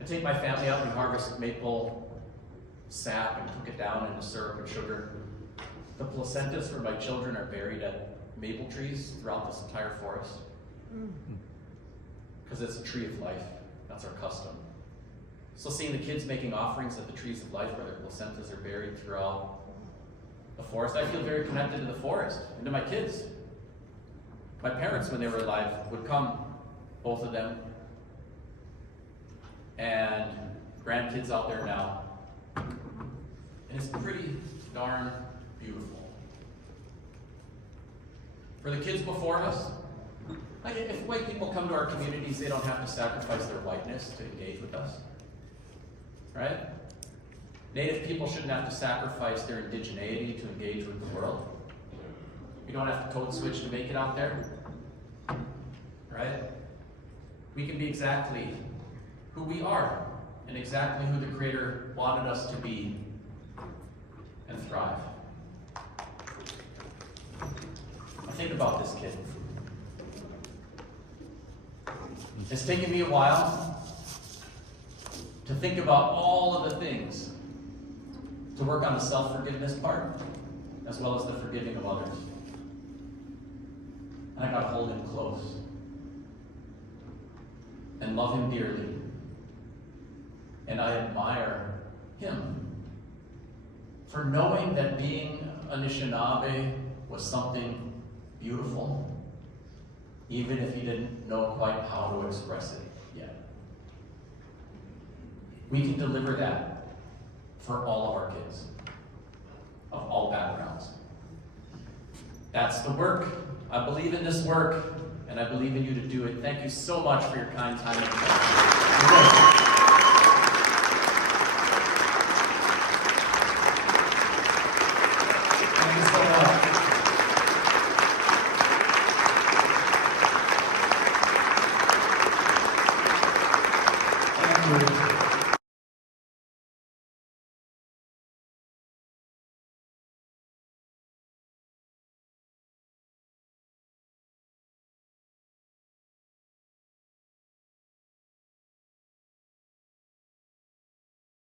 I take my family out and harvest maple sap and cook it down into syrup and sugar. The placentas for my children are buried at maple trees throughout this entire forest. Because it's a tree of life. That's our custom. So seeing the kids making offerings at the trees of life where their placentas are buried throughout the forest, I feel very connected to the forest and to my kids. My parents, when they were alive, would come, both of them, and grandkids out there now. And it's pretty darn beautiful. For the kids before us, like if white people come to our communities, they don't have to sacrifice their whiteness to engage with us, right? Native people shouldn't have to sacrifice their indigeneity to engage with the world. You don't have to code switch to make it out there, right? We can be exactly who we are and exactly who the Creator wanted us to be and thrive. Now think about this kid. It's taken me a while to think about all of the things, to work on the self-forgiveness part, as well as the forgiving of others. And I got to hold him close and love him dearly. And I admire him for knowing that being Anishinaabe was something beautiful, even if he didn't know quite how to express it yet. We can deliver that for all of our kids, of all backgrounds. That's the work. I believe in this work, and I believe in you to do it. Thank you so much for your kind time and attention. Thank you so much. Thank you.